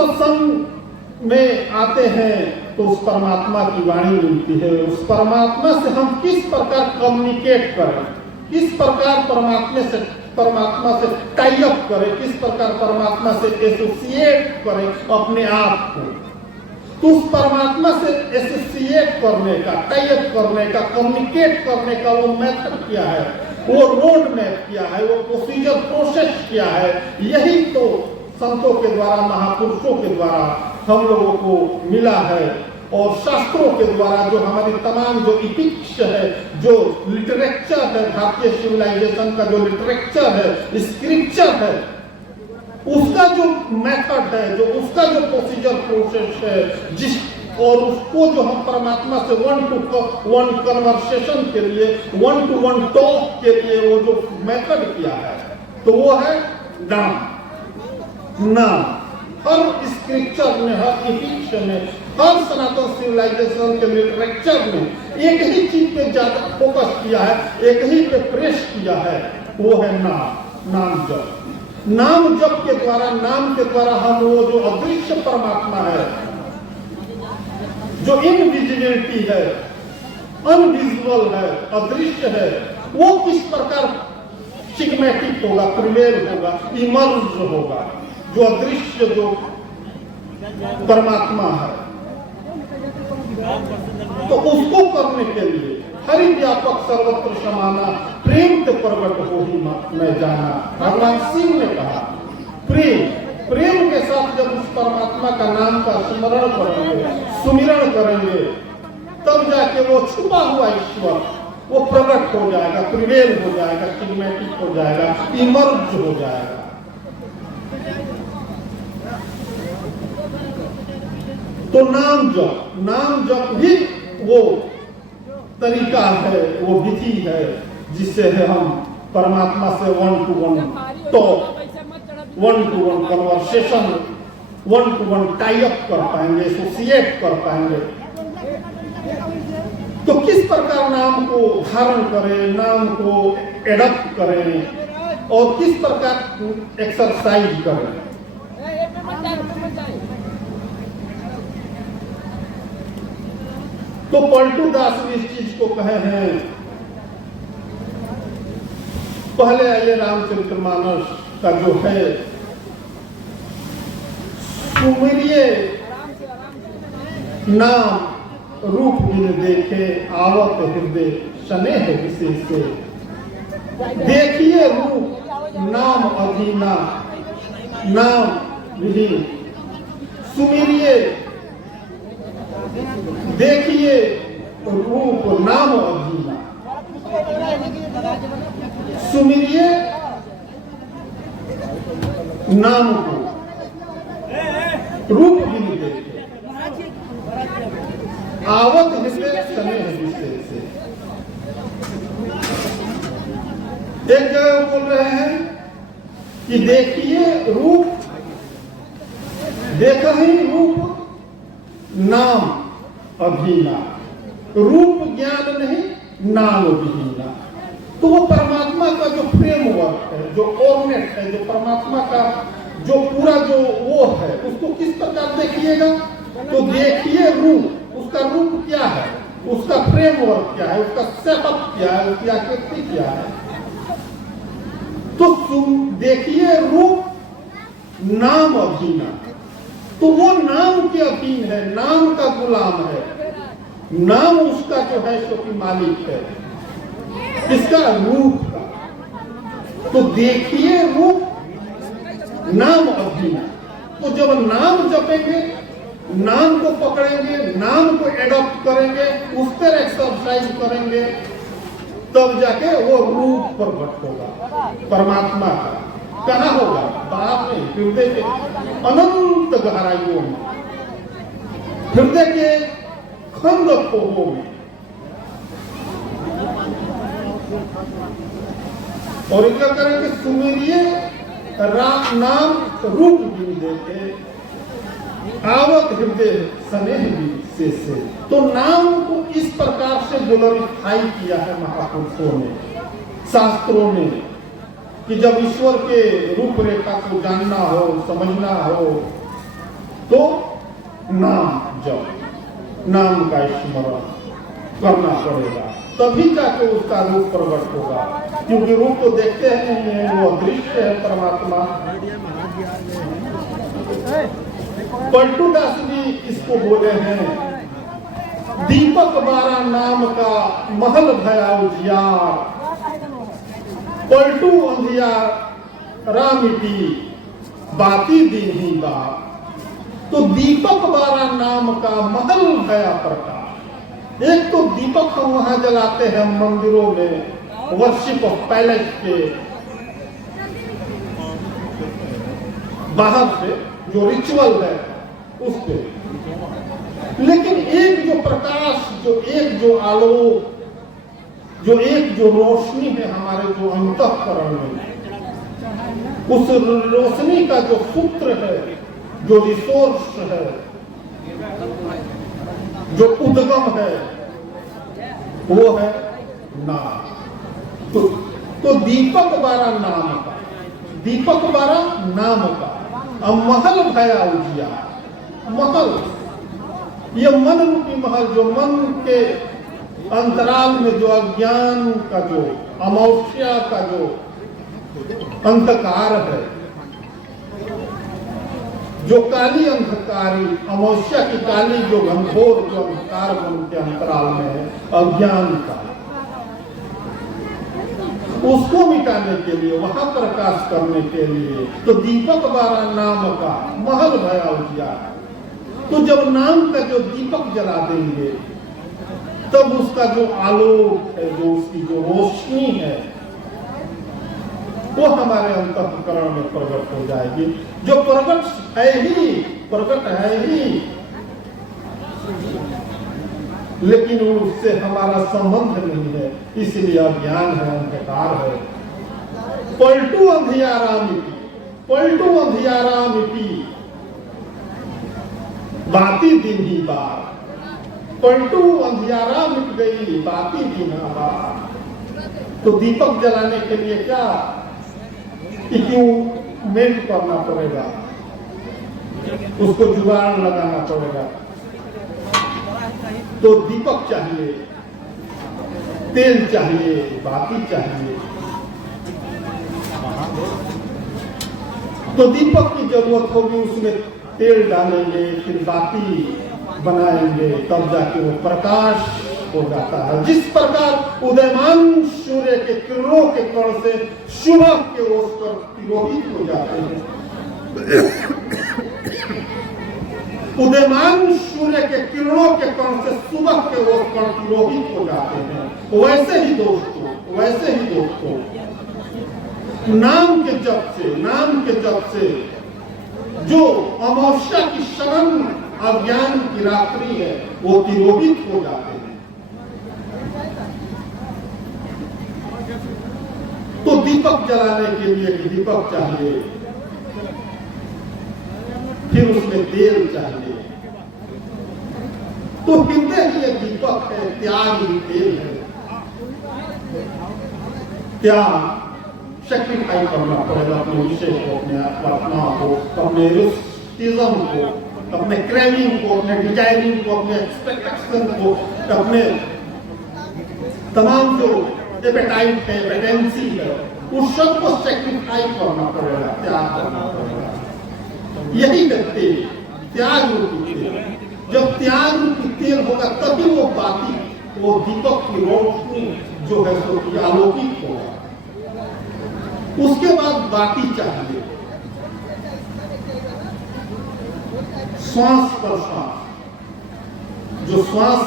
सत्संग में आते हैं तो उस परमात्मा की वाणी मिलती है। उस परमात्मा से हम किस प्रकार कम्युनिकेट करें, किस प्रकार परमात्मा से टाई अप करें, किस प्रकार परमात्मा से एसोसिएट करें अपने आप को। तो उस परमात्मा से एसोसिएट करने का, टाई अप करने का, कम्युनिकेट करने का वो मेथड क्या है, वो रोड मैप क्या है, वो प्रोसीजर प्रोसेस क्या है, यही तो संतों के द्वारा, महापुरुषों के द्वारा हम लोगों को मिला है। और शास्त्रों के द्वारा जो हमारी तमाम जो इपिक्स है, जो लिटरेचर है, भारतीय सिविलाइजेशन का जो लिटरेचर है, स्क्रिप्चर है, उसका जो मेथड है, जो उसका जो प्रोसीजर प्रोसेस है, जिस और उसको जो हम परमात्मा से 1-to-1 कन्वर्सेशन के लिए, 1-to-1 टॉक के लिए वो जो मेथड किया है, तो वो है नाम। हर स्क्रिप्चर में, हर इपिक्स में, हर सनातन सिविलाइजेशन के लिटरेचर में एक ही चीज पे ज्यादा फोकस किया है, एक ही पे प्रेस किया है, वो है नाम जप। नाम जप के द्वारा, नाम के द्वारा हम वो जो अदृश्य परमात्मा है, जो इनविजिबिलिटी है, अनविजुअल है, अदृश्य है, वो किस प्रकार सिग्मेटिक होगा, प्रिवेल होगा, इमर्ज होगा। जो अदृश्य जो परमात्मा है, तो उसको करने के लिए हरि व्यापक सर्वत्र समाना, प्रेम के प्रकट हो ही मैं जाना। भगवान शिव ने कहा प्रेम के साथ जब उस परमात्मा का नाम का स्मरण करेंगे, सुमिरण करेंगे, तब जाके वो छुपा हुआ ईश्वर वो प्रकट हो जाएगा, प्रिवेल हो जाएगा, सिग्मेटिक हो जाएगा, इमर्ज हो जाएगा। तो नाम जप भी वो तरीका है, वो विधि है, जिससे हम परमात्मा से 1-to-1 talk, 1-to-1 conversation, 1-to-1 tie up कर पाएंगे, एसोसिएट कर पाएंगे। तो किस प्रकार नाम को धारण करें, नाम को एडप्ट करें और किस प्रकार एक्सरसाइज करें। तो पलटू दास भी इस चीज को कहे हैं। पहले आइए रामचरितमानस का जो है, सुमिरिये नाम रूप बिन देखे, आवत हृदय स्नेह विशेष से। देखिए रूप नाम अधीना, नाम विहीन। सुमिरिये देखिए रूप नाम अधीना, सुमिरिये नाम को, रूप भी नहीं देखे, आवत हृदय स्नेह विशेष से। एक जगह बोल रहे हैं कि देखिए रूप, देखा ही रूप नाम अधीना, रूप ज्ञान नहीं नाम विहीना। तो वो परमात्मा का जो फ्रेमवर्क है, जो ऑर्नेट है, जो परमात्मा का जो पूरा जो वो है, उसको किस प्रकार देखिएगा। तो देखिए रूप, उसका रूप क्या है, उसका फ्रेमवर्क क्या है, उसका सेटअप क्या है, उसकी आकृति क्या है। तो देखिए रूप नाम अधीना, तो वो नाम के अधीन है, नाम का गुलाम है, नाम उसका जो है सो की मालिक है, इसका रूप का। तो देखिए रूप नाम अधीना। तो जब नाम जपेंगे, नाम को पकड़ेंगे, नाम को एडॉप्ट करेंगे, उस पर एक्सरसाइज करेंगे, तब जाके वो रूप प्रकट होगा परमात्मा का। कहाँ होगा? बाप में, हृदय के अनंत गहराइयों में, हृदय के खंड खोहों में। और क्या करेंगे? सुमिरिये नाम रूप बिन देखे, आवत हृदय स्नेह विशेष से। तो नाम को इस प्रकार से ग्लोरीफाई किया है महापुरुषों ने, शास्त्रों ने, कि जब ईश्वर के रूपरेखा को जानना हो, समझना हो, नाम जप, नाम का स्मरण करना पड़ेगा, तभी जाके उसका रूप प्रकट होगा। क्योंकि रूप तो देखते हैं, वो दृश्य है परमात्मा। पलटू दास भी इसको बोले हैं, दीपक बारा नाम का महल भया उजियार, पलटू अंधियार रामिटी बाती दीनी बात। तो दीपक बारा नाम का महल भया प्रकाश। एक तो दीपक हम वहां जलाते हैं मंदिरों में, वर्शिप ऑफ पैलेस के बाहर से जो रिचुअल है उस पे, लेकिन एक जो प्रकाश, जो आलोक, जो रोशनी है हमारे जो अंतःकरण में, उस रोशनी का जो सूत्र है, जो रिसोर्स है, जो उद्गम है, वो है नाम। तो दीपक बारा नाम का, दीपक बारा नाम का, अब महल भया उजिया। महल, ये मन रूपी महल, जो मन के अंतराल में जो अज्ञान का, जो अमावस्या का जो अंधकार है, जो काली अंधकारी, अमावस्या की काली जो घनघोर जो अंधकार मन के अंतराल में है, अज्ञान का, उसको मिटाने के लिए, वहां प्रकाश करने के लिए, तो दीपक बारा नाम का महल भया उजियार। तो जब नाम का जो दीपक जला देंगे, तब उसका जो आलोक है, जो उसकी जो रोशनी है, वो हमारे अंतःकरण में प्रकट हो जाएगी। जो प्रकट है ही, लेकिन उससे हमारा संबंध नहीं है, इसलिए अज्ञान है, अंधकार है। पलटू अंधियारा मिटी, पलटू अंधियारा मिटी बाती दिन ही बार। पलटू अंधियारा मिट गई, बाती दिन बार। तो दीपक जलाने के लिए क्या इक्विपमेंट करना पड़ेगा, उसको जुगाड़ लगाना पड़ेगा। तो दीपक चाहिए, तेल चाहिए, बाती चाहिए। तो दीपक की जरूरत होगी, उसमें तेल डालेंगे, फिर बाती बनाएंगे, तब जाके वो प्रकाश हो जाता है। जिस प्रकार उदयमान सूर्य के किरणों के कण से सुबह के ओर पर तिरोहित हो जाते हैं, उदयमान सूर्य के किरणों के कण से सुबह के ओर कण तिरोहित हो जाते हैं, वैसे ही दोस्तों नाम के जप से जो अमावस्या की शरण अज्ञान की रात्रि है, वो तिरोहित हो जाते हैं। तो दीपक जलाने के लिए दीपक चाहिए, फिर उसमें तेल चाहिए। तो हृदय ही एक दीपक है, त्याग ही तेल है। त्याग, सेक्रीफाइस करना पड़ेगा अपने विषय को, अपने प्रार्थना को, अपने रिस्टिज्म को, अपने क्रेविंग को, अपने डिजायरिंग को, अपने एक्सपेक्टेशन को, अपने तमाम जो एपेटाइट है, एपेटेंसी है, उस सब को सेक्रीफाइस करना पड़ेगा, त्याग करना पड़ेगा। यही है तेल, त्याग रूपी तेल। जब त्याग रूपी तेल होगा तभी वो बाती, वो दीपक की रोशनी जो है सो आलोकित होगा। उसके बाद बाती चाहिए, श्वास पर श्वास, जो श्वास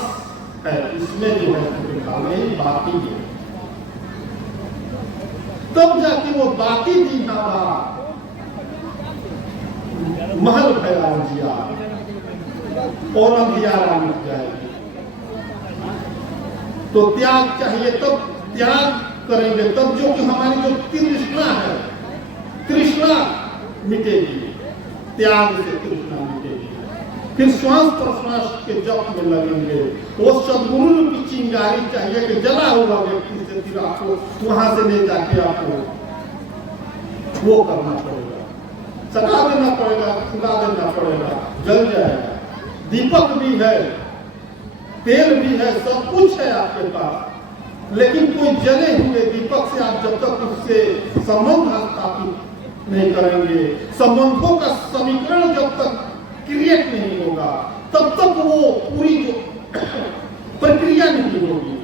है इसमें जो है निकालने ही बाती है। तब जाके वो बाती दीना महल भया उजियार और अंधियारा मिट जाएगी। तो त्याग चाहिए, तब त्याग करेंगे, तब जो कि हमारी जो तृष्णा है, तृष्णा मिटेगी, त्याग से तृष्णा मिटेगी। फिर श्वास प्रश्वास के जप में लगेंगे। वो सदगुरु की चिंगारी चाहिए कि जला हुआ व्यक्ति से फिर आपको वहां से ले जाके आपको वो करना पड़ेगा, सटा देना पड़ेगा, खुला देना पड़ेगा, जल जाएगा। दीपक भी है, तेल भी है, सब कुछ है आपके पास, लेकिन कोई जले हुए दीपक से आप जब तक उससे संबंध स्थापित नहीं करेंगे, संबंधों का समीकरण जब तक क्रिएट नहीं होगा, तब तक वो पूरी जो प्रक्रिया नहीं होगी।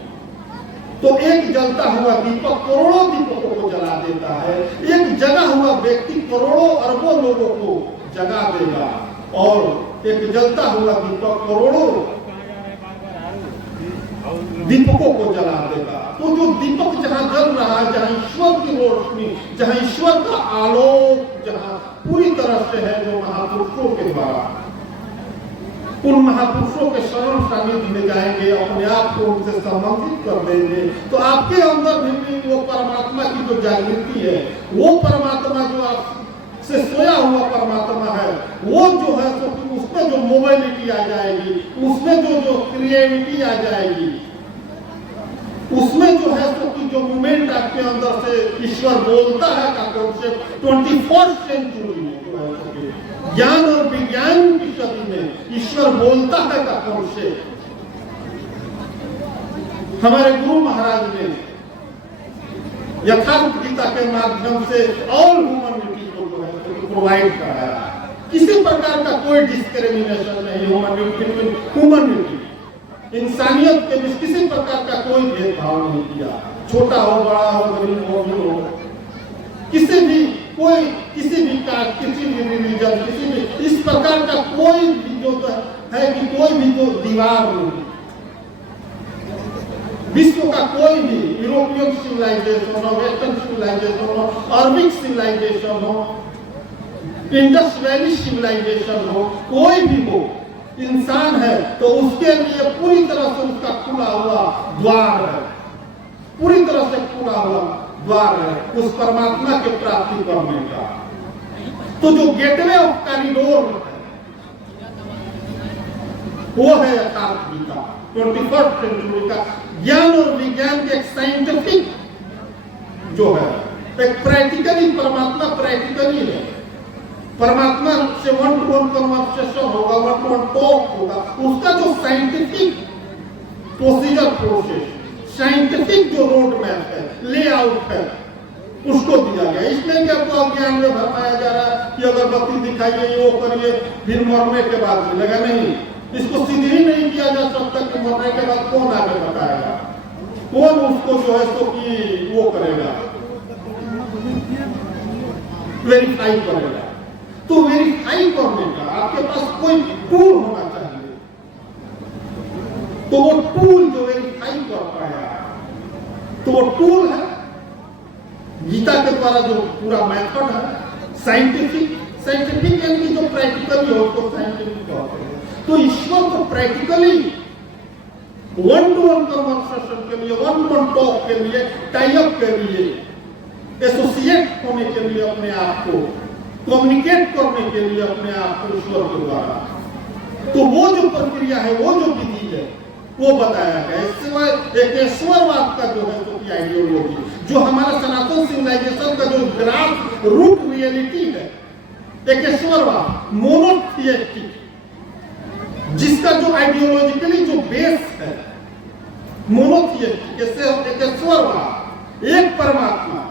तो एक जलता हुआ दीपक करोड़ों दीपकों को जला देता है, एक जगा हुआ व्यक्ति करोड़ों अरबों लोगों को जगा देगा, और एक जलता हुआ दीपक करोड़ों दीपकों को जला देगा। तो जो दीपक जहां जल रहा है, जहां ईश्वर की रोशनी, जहां ईश्वर का आलोक जहां पूरी तरह से है, जो महापुरुषों के द्वारा, उन महापुरुषों के शरण सानिध्य में जाएंगे, अपने आप को उनसे संबंधित कर देंगे, तो आपके अंदर भी वो परमात्मा की जो जागृति है, वो परमात्मा जो आप से सोया हुआ परमात्मा है, वो जो है तो उसमें जो मोबाइलिटी आ जाएगी, उसमें जो क्रिएटिविटी आ जाएगी, उसमें जो है तो कि जो मूवमेंट आपके अंदर से ईश्वर बोलता है का कॉन्सेप्ट 21st सेंचुरी में जो है, ज्ञान और विज्ञान की सदी में ईश्वर बोलता है का कॉन्सेप्ट हमारे गुरु महाराज ने यथार्थ गीता के माध्यम से ऑल ह्यूमनिटी को जो है तो प्रोवाइड कराया। किसी प्रकार का कोई डिस्क्रिमिनेशन नहीं, ह्यूमनिटी इंसानियत के बीच किसी प्रकार का कोई भेदभाव नहीं किया, छोटा हो, बड़ा हो, गरीब हो, अमीर हो, किसी भी कोई किसी भी कास्ट, किसी भी रिलीजन, किसी भी इस प्रकार का कोई भी जो है कि कोई भी जो दीवार नहीं। विश्व का कोई भी यूरोपियन सिविलाइजेशन हो, वेस्टर्न सिविलाइजेशन हो, अरबिक सिविलाइजेशन हो, इंडस वैली सिविलाइजेशन हो, कोई भी हो, इंसान है तो उसके लिए पूरी तरह से उसका खुला हुआ द्वार है, पूरी तरह से खुला हुआ द्वार है उस परमात्मा के प्राप्ति करने का। तो जो गेटवे ऑफ कॉरिडोर है वो है यथार्थ गीता, 21st सेंचुरी का ज्ञान और विज्ञान के एक साइंटिफिक जो है, एक प्रैक्टिकली परमात्मा प्रैक्टिकली है। परमात्मा से 1-to-1 कन्वर्सेशन होगा, 1-to-1 टॉक होगा, उसका जो साइंटिफिक प्रोसीजर प्रोसेस, साइंटिफिक जो रोड मैप है, लेआउट है, उसको दिया गया। इसमें क्या आपको ज्ञान में भरमाया जा रहा है कि अगरबत्ती दिखाइए, वो करिए, फिर मरने के बाद मिलेगा, नहीं। इसको सिद्ध ही नहीं किया जा सकता कि मरने के बाद कौन आगे बताएगा, कौन उसको जो है तो कि वो करेगा, वेरीफाई करेगा। तो वेरीफाई करने का आपके पास कोई टूल होना चाहिए, तो वो टूल जो वेरीफाई कर पाया, तो वो टूल है गीता के द्वारा जो पूरा मेथड है, साइंटिफिक यानी कि जो प्रैक्टिकली हो उसको साइंटिफिक कहते हैं। तो ईश्वर को प्रैक्टिकली 1-to-1 कन्वर्सेशन के लिए, 1-to-1 टॉक के लिए, टाइप के लिए, एसोसिएट होने के लिए, अपने आप को कम्युनिकेट करने के लिए अपने आप को ईश्वर के द्वारा, तो वो जो प्रक्रिया है, वो जो विधि है, वो बताया गया। इससे एक ईश्वरवाद का जो है तो आइडियोलॉजी, जो हमारा सनातन सिविलाइजेशन का जो ग्रास रूट रियलिटी है, एक ईश्वरवाद मोनोथिएस्टिक, जिसका जो आइडियोलॉजिकली जो बेस है मोनोथिएस्टिक, एक ईश्वरवाद, एक परमात्मा,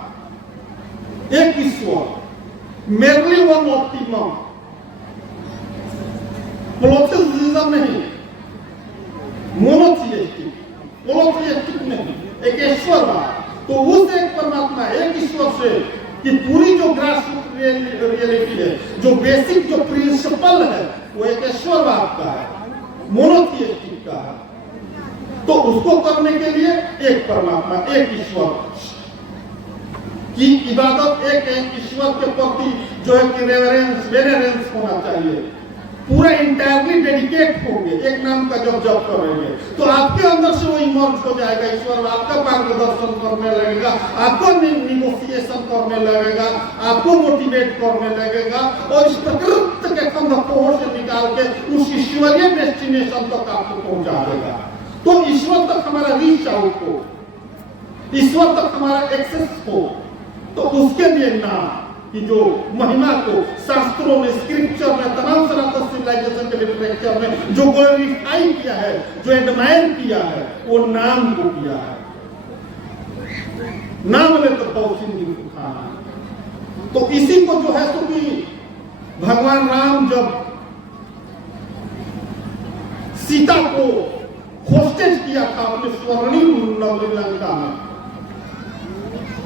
एक ईश्वर, मेरली वन ऑप्टिमम, पोलोथिज्म नहीं, मोनोथिएस्टिक, पोलोथिएस्टिक नहीं, एक ईश्वरवाद। तो उस एक परमात्मा, एक ईश्वर से कि पूरी जो ग्रास रियलिटी है, जो बेसिक जो प्रिंसिपल है, वो एक ईश्वरवाद का है, मोनोथिएस्टिक का है। तो उसको करने के लिए एक परमात्मा, एक ईश्वर की इबादत, एक ईश्वर के प्रति जो है कि रेवरेंस होना चाहिए, पूरा इंटायरली डेडिकेट होंगे, एक नाम का जब करेंगे तो आपके अंदर से वो इमर्ज हो जाएगा, ईश्वर आपका मार्गदर्शन करने लगेगा, आपको निगोसिएशन करने लगेगा, आपको मोटिवेट करने लगेगा, और इस प्रकृति के खंडकों से निकाल के उस ईश्वरीय डेस्टिनेशन तक आपको पहुंचा देगा। तो ईश्वर तक हमारा रीच आउट हो, ईश्वर तक हमारा एक्सेस हो, तो उसके लिए नाम, की जो महिमा को शास्त्रों में, स्क्रिप्चर में, तमाम सनातन सिविलाइजेशन के लिटरेचर में जो ग्लोरीफाई किया है, जो एडमायर किया है, वो नाम को किया है। नाम में तो पौसिंदी खाना। तो इसी को जो है तो कि भगवान राम जब सीता को होस्टेज किया था अपने स्वर्णिम नगरी लंका में,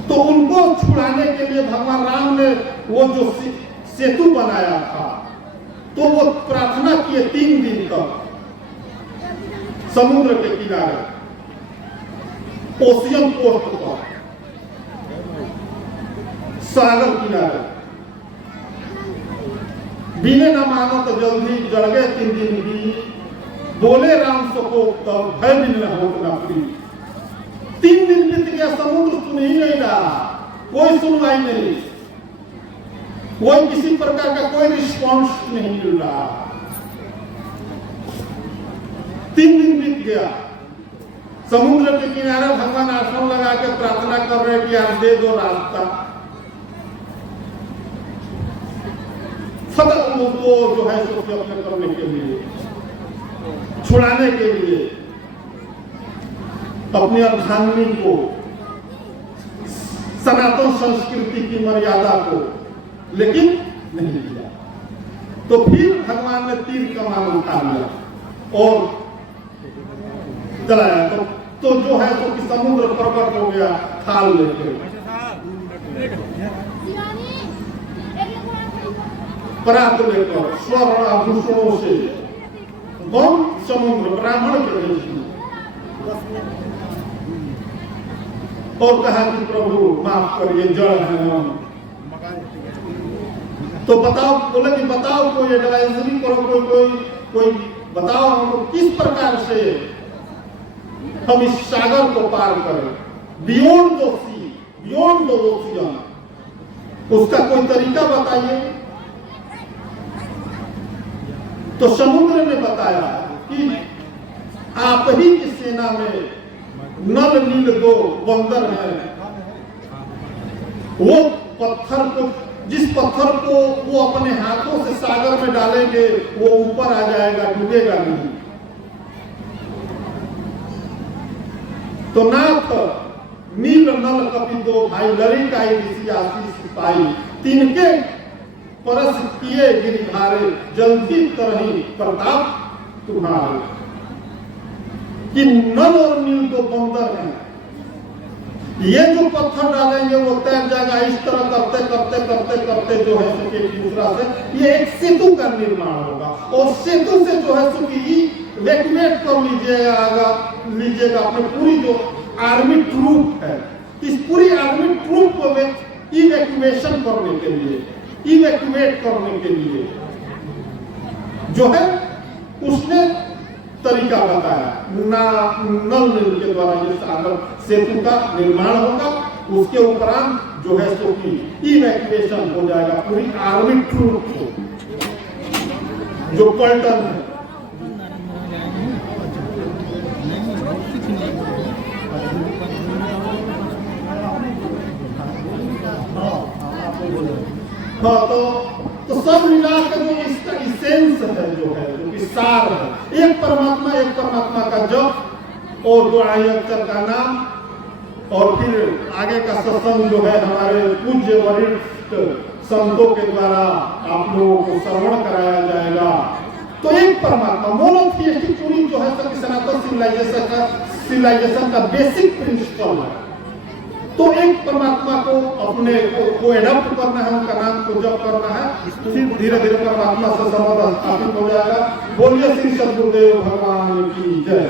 तो उनको छुड़ाने के लिए भगवान राम ने वो जो सेतु बनाया था, तो वो प्रार्थना किए 3 दिन तक समुद्र के किनारे, ओशियन कोस्ट पर, सागर किनारे। बिने न मानो तो जल्दी जड़ गए 3 दिन भी, बोले राम सको तब भय दिन न हो न प्री। 3 दिन बीत गया, समुद्र सुन ही नहीं रहा, कोई सुनवाई नहीं, कोई किसी प्रकार का कोई रिस्पॉन्स नहीं मिल रहा। 3 दिन बीत गया, समुद्र के किनारे भगवान आश्रम लगा के प्रार्थना कर रहे कि आप दे दो रास्ता। फतह वो जो है सो अपने करने के लिए, छुड़ाने के लिए अपनी अर्धांगिनी को, सनातन संस्कृति की मर्यादा को, लेकिन नहीं किया। तो फिर भगवान ने तीर कमान उठा लिया और चलाया, तो जो है तो कि समुद्र प्रकट हो गया थाल लेके, परात लेकर, स्वर्ण आभूषणों से, कौन? समुद्र, ब्राह्मण के देश में। और कहा कि प्रभु माफ करिए, जड़ है हम। तो बताओ, बोले कि बताओ कोई एडवाइजरी करो, कोई बताओ हमको किस प्रकार से हम इस सागर को पार करें, beyond the sea, beyond the ocean, उसका कोई तरीका बताइए। तो समुद्र ने बताया कि आप ही की सेना में नल नील 2 बंदर हैं, वो पत्थर को, जिस पत्थर को वो अपने हाथों से सागर में डालेंगे वो ऊपर आ जाएगा, डूबेगा नहीं। तो नाथ नील नल कपि 2 भाई, ललिकाई ऋषि आशीष पाई, तिनके परस किए गिरिधारे, जल्दी तरही प्रताप तुम्हारे। कि नल और नील 2 बंदर हैं, ये जो पत्थर डालेंगे वो तैर जाएगा। इस तरह करते करते करते करते जो है सो एक दूसरा से ये एक सेतु का निर्माण होगा, और सेतु से जो है सो कि इवैक्यूएट कर लीजिएगा अपने पूरी जो आर्मी ट्रूप है, इस पूरी आर्मी ट्रूप को इवैक्यूएशन करने के लिए, इवैक्यूएट करने के लिए जो है उसने तरीका बताया। नल नील के द्वारा ये सागर सेतु का निर्माण होगा, उसके उपरांत जो है सो कि इवैक्यूएशन हो जाएगा पूरी आर्मी ट्रूप को, जो पलटन है। हाँ, तो सब मिला के जो इसका इसेंस है, जो है जो कि सार है, एक परमात्मा का जप और 2 अक्षर का नाम, और फिर आगे का सत्संग जो है हमारे पूज्य वरिष्ठ संतों के द्वारा आप लोगों को श्रवण कराया जाएगा। तो एक परमात्मा, मोनोथिएस्टिक पूरी जो है सनातन सिविलाइजेशन का बेसिक प्रिंसिपल है। तो एक परमात्मा को अपने को एडॉप्ट करना है, उनका नाम को जप करना है, फिर धीरे धीरे परमात्मा से संबंध स्थापित हो जाएगा। बोलिए श्री सद्गुरुदेव भगवान की जय।